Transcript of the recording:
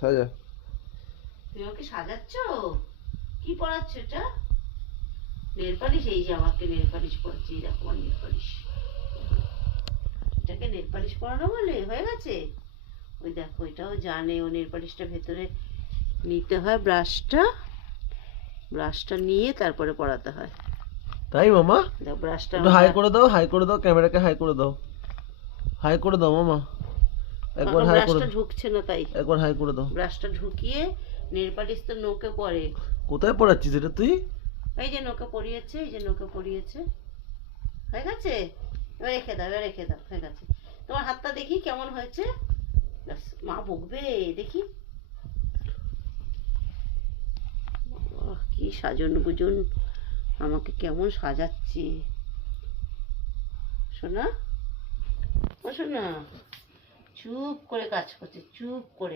সাজা। তুমি ওকে সাজাচ্ছ? কি পড়াচ্ছ এটা? নেল পালিশ এই যে আমাকে নেল পালিশ পড়াচ্ছে এই দেখো নেল পালিশ এটাকে নেল পালিশ পরানো বলে? হয়ে গেছে? ওই দেখো এটাও জানে ও নেল পালিশটা ভেতরে নিতে হয় ব্রাশটা। ব্রাশটা নিয়ে তারপরে পড়াতে হয়। তাই মামা? দেখো ব্রাশটা হাই করে দাও হাই করে দাও ক্যামেরাকে হাই করে দাও। হাই করে দাও মামা। একবার হাই করে ঢুকছে না তাই। একবার হাই করে দাও। ব্রাশটা ঢুকিয়ে নেল পালিশ তো নোকে পরে। কোথায় পড়াচ্ছিস এটা তুই? এই যে নৌকা পড়িয়েছে এই যে নৌকা পড়িয়েছে। হয়ে গেছে? এবার রেখে দাও এবার রেখে দাও হয়ে গেছে। তোমার হাতটা দেখি কেমন হয়েছে? মা বকবে দেখি। কি সাজন গুজন আমাকে কেমন সাজাচ্ছে। শোনা ও শোনা চুপ করে কাজ করছে চুপ করে